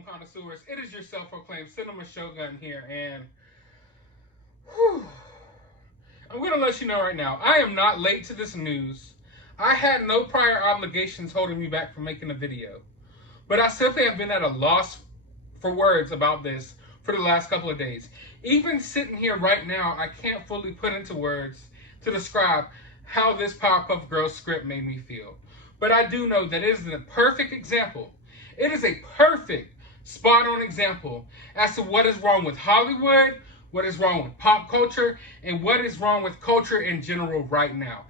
film connoisseurs. It is your self-proclaimed cinema shogun here, and whew, I'm going to let you know right now, I am not late to this news. I had no prior obligations holding me back from making a video, but I simply have been at a loss for words about this for the last couple of days. Even sitting here right now, I can't fully put into words to describe how this Powerpuff Girls script made me feel. But I do know that it is a perfect example. It is a perfect, spot-on example as to what is wrong with Hollywood, what is wrong with pop culture, and what is wrong with culture in general right now.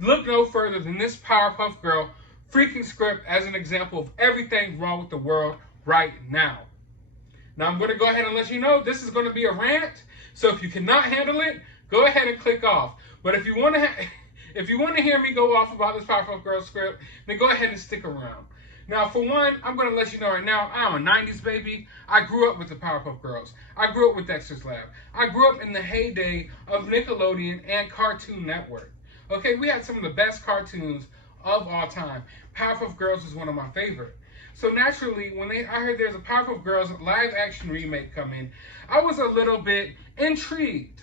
Look no further than this Powerpuff Girl freaking script as an example of everything wrong with the world right now. Now I'm going to go ahead and let you know this is going to be a rant, so if you cannot handle it, go ahead and click off. But if you want to hear me go off about this Powerpuff Girls script, then go ahead and stick around. Now, for one, I'm going to let you know right now, I'm a 90s baby. I grew up with the Powerpuff Girls. I grew up with Dexter's Lab. I grew up in the heyday of Nickelodeon and Cartoon Network. Okay, we had some of the best cartoons of all time. Powerpuff Girls was one of my favorite. So naturally, when I heard there's a Powerpuff Girls live action remake coming, I was a little bit intrigued.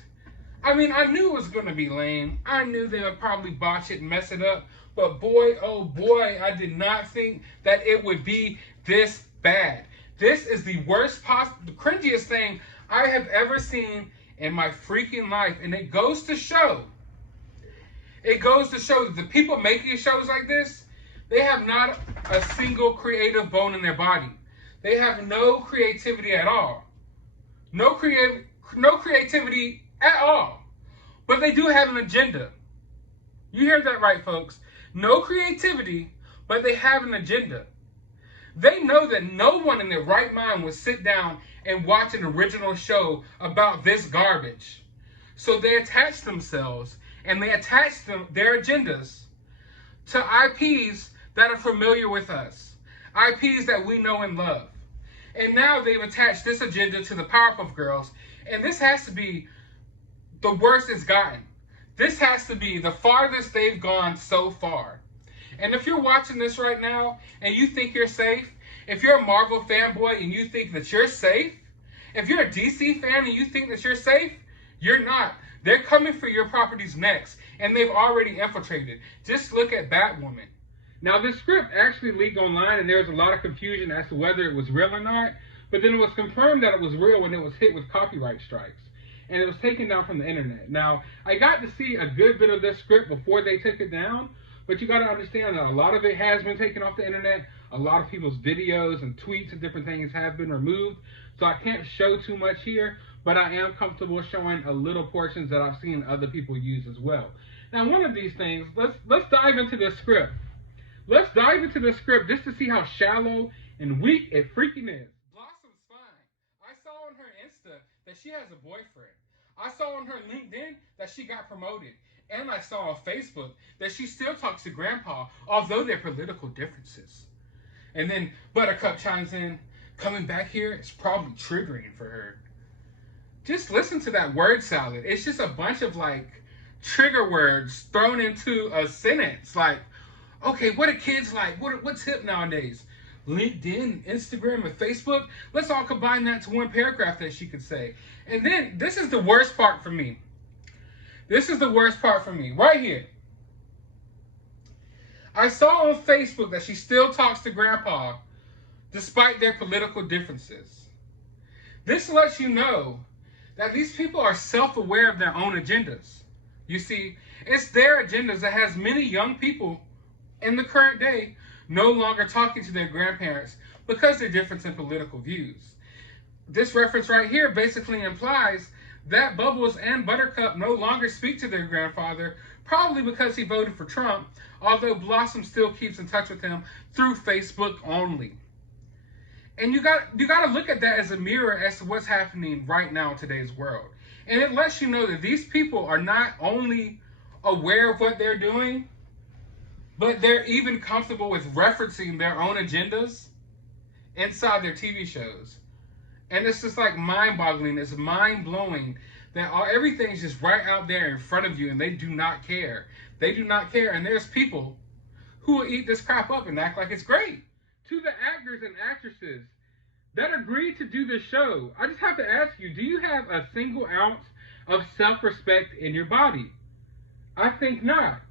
I mean, I knew it was going to be lame. I knew they would probably botch it and mess it up. But boy, oh boy, I did not think that it would be this bad. This is the worst the cringiest thing I have ever seen in my freaking life. And it goes to show that the people making shows like this, they have not a single creative bone in their body. They have no creativity at all. No creativity at all. But they do have an agenda. You heard that right, folks. No creativity, but they have an agenda. They know that no one in their right mind would sit down and watch an original show about this garbage. So they attach themselves and they attach their agendas to IPs that are familiar with us. IPs that we know and love. And now they've attached this agenda to the Powerpuff Girls. And this has to be the worst it's gotten. This has to be the farthest they've gone so far. And if you're watching this right now and you think you're safe, if you're a Marvel fanboy and you think that you're safe, if you're a DC fan and you think that you're safe, you're not. They're coming for your properties next, and they've already infiltrated. Just look at Batwoman. Now, this script actually leaked online, and there was a lot of confusion as to whether it was real or not, but then it was confirmed that it was real when it was hit with copyright strikes. And it was taken down from the internet. Now, I got to see a good bit of this script before they took it down, but you got to understand that a lot of it has been taken off the internet. A lot of people's videos and tweets and different things have been removed, so I can't show too much here, but I am comfortable showing a little portions that I've seen other people use as well. Now, one of these things, let's dive into this script. Let's dive into this script just to see how shallow and weak it freaking is. Blossom's fine. I saw on her Insta that she has a boyfriend. I saw on her LinkedIn that she got promoted. And I saw on Facebook that she still talks to Grandpa, although they're political differences. And then Buttercup chimes in, coming back here is probably triggering for her. Just listen to that word salad. It's just a bunch of like trigger words thrown into a sentence. Like, okay, what are kids like? What's hip nowadays? LinkedIn, Instagram, and Facebook. Let's all combine that to one paragraph that she could say. And then this is the worst part for me. This is the worst part for me, right here. I saw on Facebook that she still talks to Grandpa despite their political differences. This lets you know that these people are self-aware of their own agendas. You see, it's their agendas that has many young people in the current day no longer talking to their grandparents because they're different in political views. This reference right here basically implies that Bubbles and Buttercup no longer speak to their grandfather, probably because he voted for Trump, although Blossom still keeps in touch with him through Facebook only. And you got to look at that as a mirror as to what's happening right now in today's world. And it lets you know that these people are not only aware of what they're doing, but they're even comfortable with referencing their own agendas inside their TV shows. And it's just like mind-boggling. It's mind-blowing that everything's just right out there in front of you, and they do not care. They do not care. And there's people who will eat this crap up and act like it's great. To the actors and actresses that agreed to do this show. I just have to ask you, do you have a single ounce of self-respect in your body? I think not.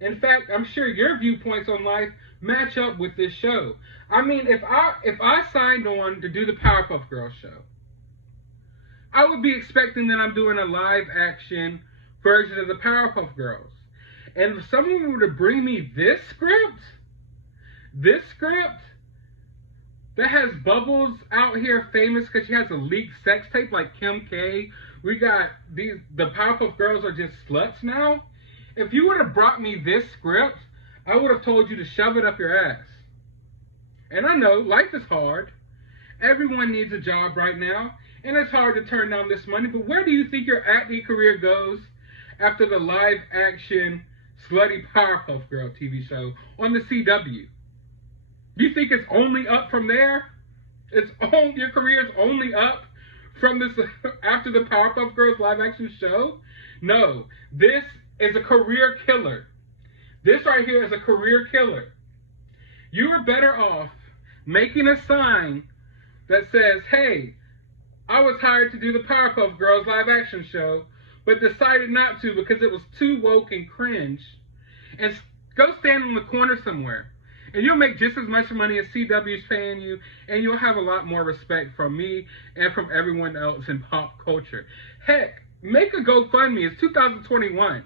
In fact, I'm sure your viewpoints on life match up with this show. I mean, if I signed on to do the Powerpuff Girls show, I would be expecting that I'm doing a live action version of the Powerpuff Girls. And if someone were to bring me this script that has Bubbles out here famous because she has a leaked sex tape like Kim K. We got the Powerpuff Girls are just sluts now. If you would have brought me this script, I would have told you to shove it up your ass. And I know life is hard. Everyone needs a job right now, and it's hard to turn down this money. But where do you think your acting career goes after the live action slutty Powerpuff Girl TV show on the CW? You think it's only up from there? Your career is only up from this after the Powerpuff Girls live action show? No, this is a career killer. This right here is a career killer. You are better off making a sign that says, hey, I was hired to do the Powerpuff Girls live action show, but decided not to because it was too woke and cringe, and go stand in the corner somewhere. And you'll make just as much money as CW is paying you, and you'll have a lot more respect from me and from everyone else in pop culture. Heck, make a GoFundMe. It's 2021.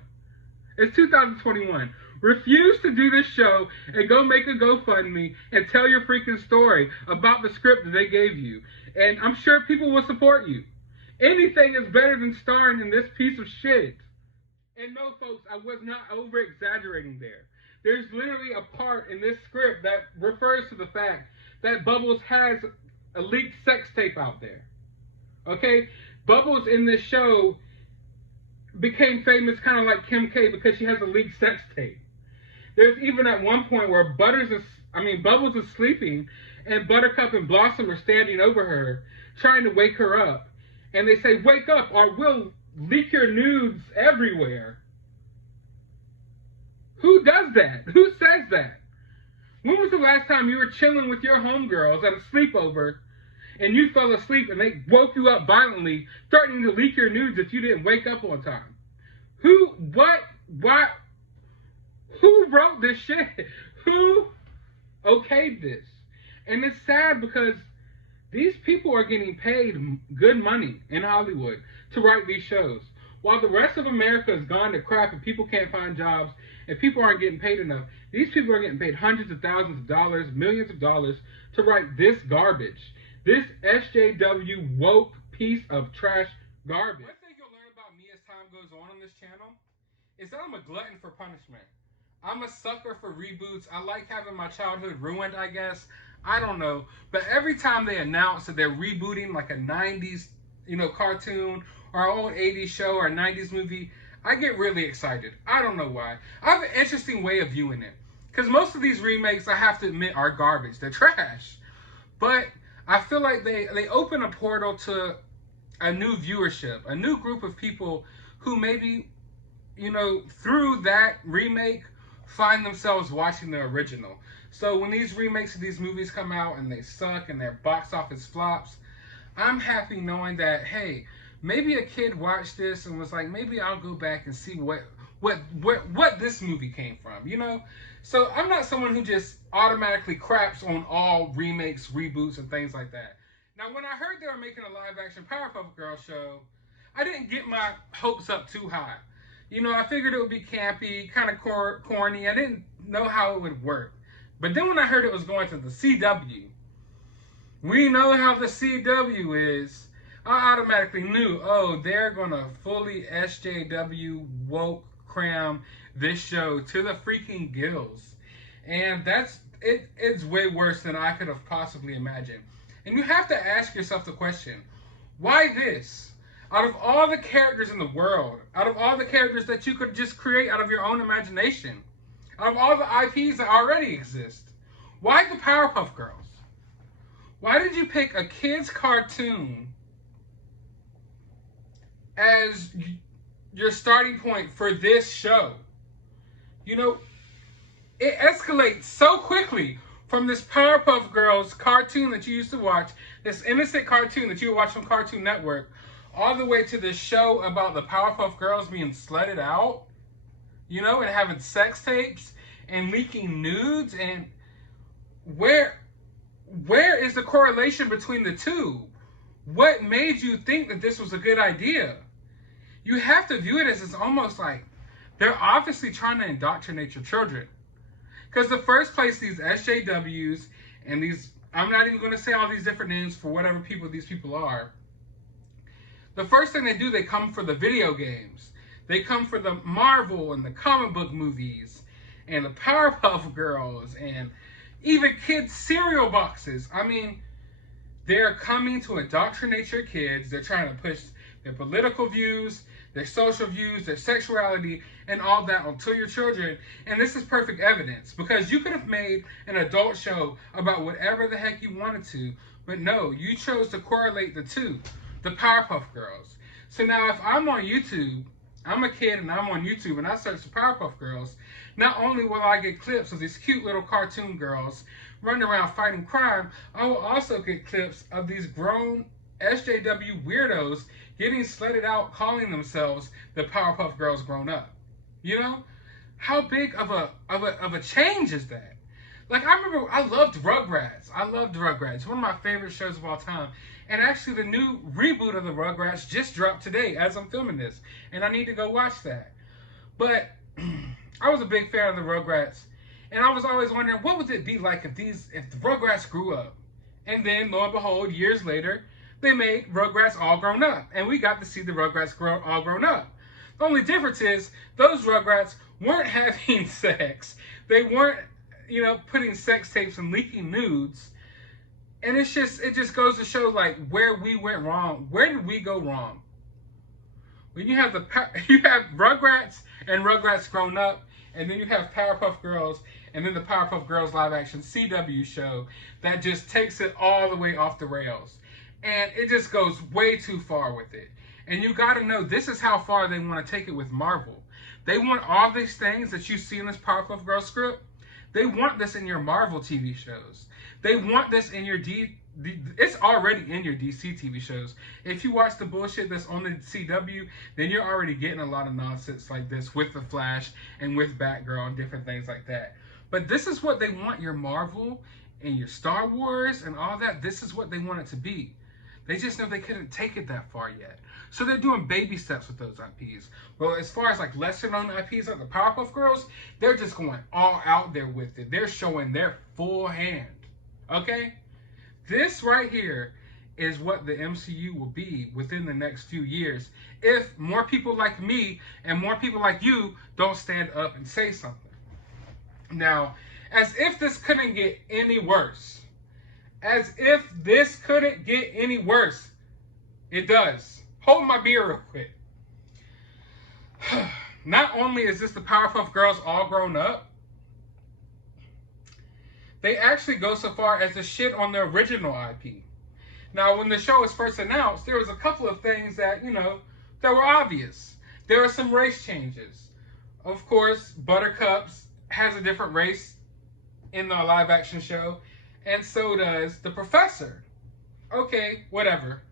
It's 2021. Refuse to do this show and go make a GoFundMe and tell your freaking story about the script that they gave you. And I'm sure people will support you. Anything is better than starring in this piece of shit. And no, folks, I was not over-exaggerating there. There's literally a part in this script that refers to the fact that Bubbles has a leaked sex tape out there. Okay? Bubbles in this show became famous kind of like Kim K because she has a leaked sex tape. There's even at one point where Bubbles is sleeping and Buttercup and Blossom are standing over her trying to wake her up. And they say, wake up or we'll leak your nudes everywhere. Who does that? Who says that? When was the last time you were chilling with your homegirls at a sleepover and you fell asleep and they woke you up violently, threatening to leak your nudes if you didn't wake up on time? Who wrote this shit? Who okayed this? And it's sad because these people are getting paid good money in Hollywood to write these shows. While the rest of America has gone to crap and people can't find jobs and people aren't getting paid enough, these people are getting paid hundreds of thousands of dollars, millions of dollars to write this garbage. This SJW woke piece of trash garbage. One thing you'll learn about me as time goes on this channel is that I'm a glutton for punishment. I'm a sucker for reboots. I like having my childhood ruined, I guess. I don't know. But every time they announce that they're rebooting like a 90s, cartoon or an old 80s show or a 90s movie, I get really excited. I don't know why. I have an interesting way of viewing it. Because most of these remakes, I have to admit, are garbage. They're trash. But I feel like they open a portal to a new viewership, a new group of people who maybe, through that remake, find themselves watching the original. So when these remakes of these movies come out and they suck and they're box office flops, I'm happy knowing that, hey, maybe a kid watched this and was like, maybe I'll go back and see what this movie came from, So I'm not someone who just automatically craps on all remakes, reboots, and things like that. Now, when I heard they were making a live-action Powerpuff Girls show, I didn't get my hopes up too high. I figured it would be campy, kind of corny. I didn't know how it would work. But then when I heard it was going to the CW, we know how the CW is. I automatically knew, they're going to fully SJW woke cram this show to the freaking gills. And it's way worse than I could have possibly imagined. And you have to ask yourself the question, why this? Out of all the characters in the world, out of all the characters that you could just create out of your own imagination, out of all the IPs that already exist, why the Powerpuff Girls? Why did you pick a kid's cartoon as your starting point for this show? It escalates so quickly From this Powerpuff Girls cartoon that you used to watch, this innocent cartoon that you would watch on Cartoon Network, all the way to this show about the Powerpuff Girls being slutted out, you know, and having sex tapes and leaking nudes. And where is the correlation between the two? What made you think that this was a good idea? You have to view it as it's almost like they're obviously trying to indoctrinate your children. Because the first place, these SJWs and these, I'm not even going to say all these different names for whatever people these people are. The first thing they do, they come for the video games. They come for the Marvel and the comic book movies and the Powerpuff Girls and even kids' cereal boxes. I mean, they're coming to indoctrinate your kids. They're trying to push their political views, their social views, their sexuality, and all that onto your children. And this is perfect evidence, because you could have made an adult show about whatever the heck you wanted to, but no, you chose to correlate the two, the Powerpuff Girls. So now if I'm on YouTube, I'm a kid and I'm on YouTube and I search the Powerpuff Girls, not only will I get clips of these cute little cartoon girls running around fighting crime, I will also get clips of these grown SJW weirdos getting slutted out, calling themselves the Powerpuff Girls grown up. You know, how big of a change is that? Like, I remember I loved Rugrats. I loved Rugrats, one of my favorite shows of all time. And actually, the new reboot of the Rugrats just dropped today as I'm filming this, and I need to go watch that. But I was a big fan of the Rugrats, and I was always wondering, what would it be like if the Rugrats grew up? And then, lo and behold, years later, they made Rugrats All Grown Up, and we got to see the Rugrats all grown up. The only difference is those Rugrats weren't having sex. They weren't, you know, putting sex tapes and leaking nudes. And it just goes to show, like, where we went wrong. Where did we go wrong? When you have Rugrats and Rugrats grown up, and then you have Powerpuff Girls, and then the Powerpuff Girls live action CW show that just takes it all the way off the rails. And it just goes way too far with it. And you got to know, this is how far they want to take it with Marvel. They want all these things that you see in this Powerpuff Girls script. They want this in your Marvel TV shows. They want this in your it's already in your DC TV shows. If you watch the bullshit that's on the CW, then you're already getting a lot of nonsense like this with The Flash and with Batgirl and different things like that. But this is what they want your Marvel and your Star Wars and all that. This is what they want it to be. They just know they couldn't take it that far yet. So they're doing baby steps with those IPs. Well, as far as like lesser known IPs like the Powerpuff Girls, they're just going all out there with it. They're showing their full hand. Okay? This right here is what the MCU will be within the next few years if more people like me and more people like you don't stand up and say something. Now, as if this couldn't get any worse. As if this couldn't get any worse. It does. Hold my beer real quick. Not only is this the Powerpuff Girls all grown up, they actually go so far as to shit on the original IP. Now, when the show was first announced, there was a couple of things that, you know, that were obvious. There are some race changes. Of course, Buttercups has a different race in the live action show, and so does the Professor. Okay, whatever.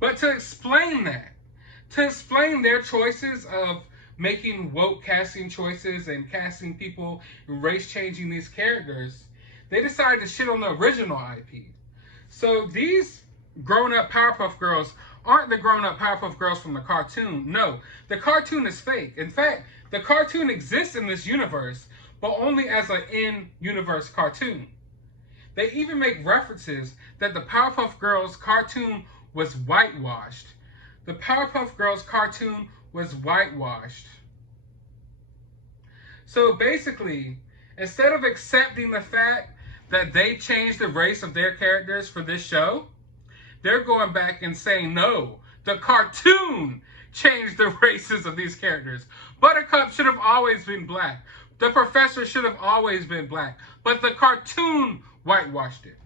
But to explain that, to explain their choices of making woke casting choices and casting people and race changing these characters, they decided to shit on the original IP. So these grown-up Powerpuff Girls aren't the grown-up Powerpuff Girls from the cartoon. No, the cartoon is fake. In fact, the cartoon exists in this universe, but only as an in-universe cartoon. They even make references that the Powerpuff Girls cartoon was whitewashed. The Powerpuff Girls cartoon was whitewashed. So basically, instead of accepting the fact that they changed the race of their characters for this show, they're going back and saying, no, the cartoon changed the races of these characters. Buttercup should have always been black. The Professor should have always been black. But the cartoon whitewashed it.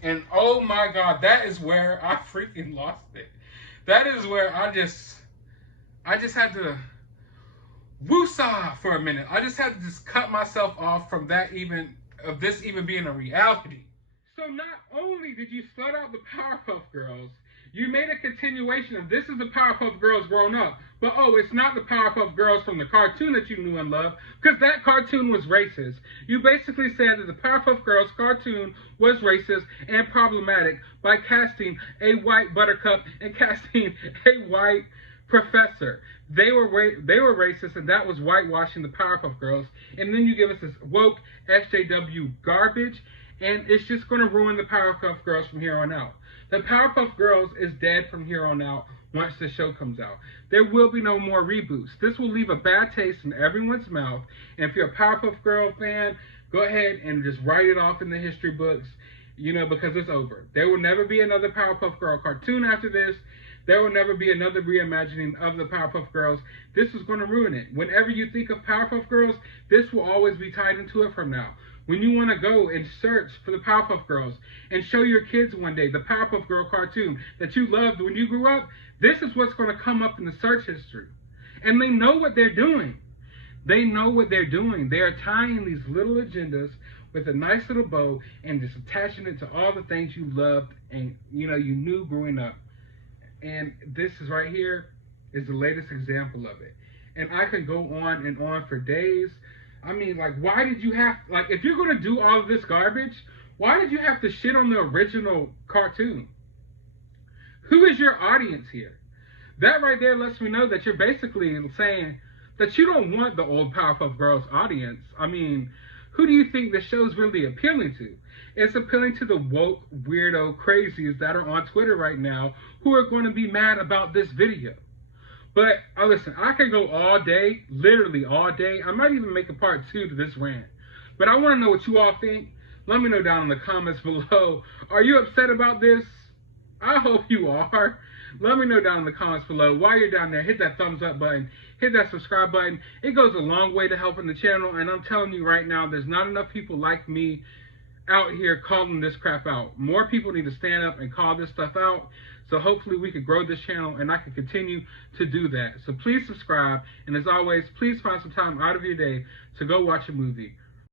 And oh my God, that is where I freaking lost it. That is where I just had to, woosah for a minute. I just had to just cut myself off from this even being a reality. So not only did you start out the Powerpuff Girls, you made a continuation of this is the Powerpuff Girls grown up. But oh, it's not the Powerpuff Girls from the cartoon that you knew and loved, because that cartoon was racist. You basically said that the Powerpuff Girls cartoon was racist and problematic by casting a white buttercup and casting a white professor. They were racist, and that was whitewashing the Powerpuff Girls. And then you give us this woke SJW garbage, and it's just going to ruin the Powerpuff Girls from here on out. The Powerpuff Girls is dead from here on out once the show comes out. There will be no more reboots. This will leave a bad taste in everyone's mouth. And if you're a Powerpuff Girl fan, go ahead and just write it off in the history books, because it's over. There will never be another Powerpuff Girl cartoon after this. There will never be another reimagining of the Powerpuff Girls. This is going to ruin it. Whenever you think of Powerpuff Girls, this will always be tied into it from now. When you want to go and search for the Powerpuff Girls and show your kids one day the Powerpuff Girl cartoon that you loved when you grew up, this is what's going to come up in the search history. And they know what they're doing. They know what they're doing. They are tying these little agendas with a nice little bow and just attaching it to all the things you loved and you knew growing up. And this is right here is the latest example of it. And I can go on and on for days. I mean, why did you have, if you're going to do all of this garbage, why did you have to shit on the original cartoon? Who is your audience here? That right there lets me know that you're basically saying that you don't want the old Powerpuff Girls audience. I mean, who do you think the show's really appealing to? It's appealing to the woke, weirdo crazies that are on Twitter right now who are going to be mad about this video. But listen, I can go all day, literally all day. I might even make a part 2 to this rant. But I want to know what you all think. Let me know down in the comments below. Are you upset about this? I hope you are. Let me know down in the comments below. While you're down there, hit that thumbs up button. Hit that subscribe button. It goes a long way to helping the channel. And I'm telling you right now, there's not enough people like me out here calling this crap out. More people need to stand up and call this stuff out. So hopefully we can grow this channel and I can continue to do that. So please subscribe. And as always, please find some time out of your day to go watch a movie.